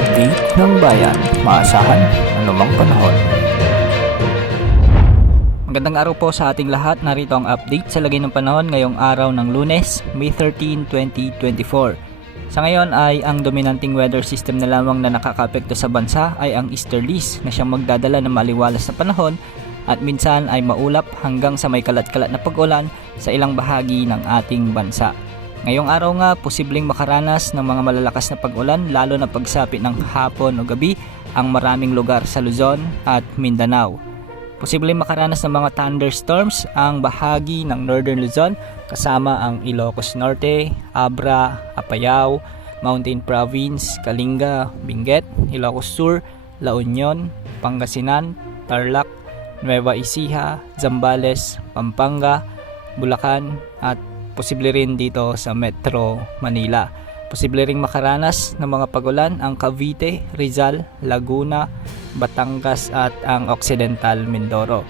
update ng bayan, maasahan anumang panahon. Magandang araw po sa ating lahat. Narito ang update sa lagay ng panahon ngayong araw ng Lunes, May 13, 2024. Sa ngayon ay ang dominanting weather system na lamang na nakakapekto sa bansa ay ang easterlies na siyang magdadala ng maliwalas na panahon at minsan ay maulap hanggang sa may kalat-kalat na pag-ulan sa ilang bahagi ng ating bansa. Ngayong araw nga, posibleng makaranas ng mga malalakas na pag-ulan lalo na pagsapit ng hapon o gabi ang maraming lugar sa Luzon at Mindanao. Posibleng makaranas ng mga thunderstorms ang bahagi ng Northern Luzon kasama ang Ilocos Norte, Abra, Apayao, Mountain Province, Kalinga, Benguet, Ilocos Sur, La Union, Pangasinan, Tarlac, Nueva Ecija, Zambales, Pampanga, Bulacan at posible rin dito sa Metro Manila. Posible ring makaranas ng mga pagulan ang Cavite, Rizal, Laguna, Batangas at ang Occidental Mindoro.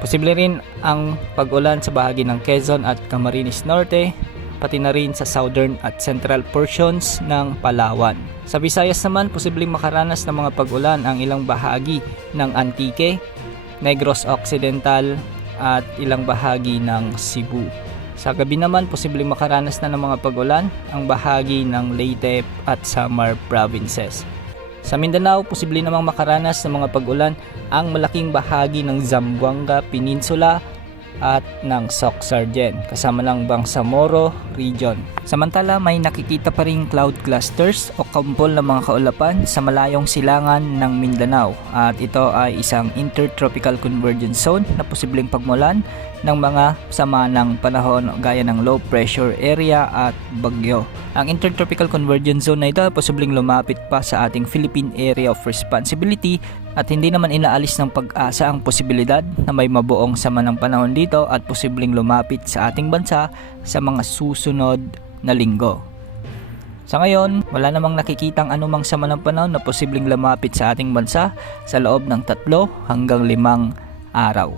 Posible rin ang pagulan sa bahagi ng Quezon at Camarines Norte, pati na rin sa southern at central portions ng Palawan. Sa Visayas naman, posibleng makaranas ng mga pagulan ang ilang bahagi ng Antique, Negros Occidental at ilang bahagi ng Cebu. Sa gabi naman, posibleng makaranas na ng mga pag-ulan ang bahagi ng Leyte at Samar provinces. Sa Mindanao, posible namang makaranas ng mga pag-ulan ang malaking bahagi ng Zamboanga Peninsula at ng Soc-Sargen, kasama ng Bangsamoro region. Samantala, may nakikita pa ring cloud clusters o kampol ng mga kaulapan sa malayong silangan ng Mindanao at ito ay isang intertropical convergence zone na posibleng pagmulan ng mga sama ng panahon gaya ng low pressure area at bagyo. Ang intertropical convergence zone na ito ay posibleng lumapit pa sa ating Philippine Area of Responsibility at hindi naman inaalis ng pag-asa ang posibilidad na may mabuong sama ng panahon dito at posibleng lumapit sa ating bansa sa mga susunod na linggo. Sa ngayon, wala namang nakikitang anumang sama ng panahon na posibleng lumapit sa ating bansa sa loob ng 3 hanggang 5 araw.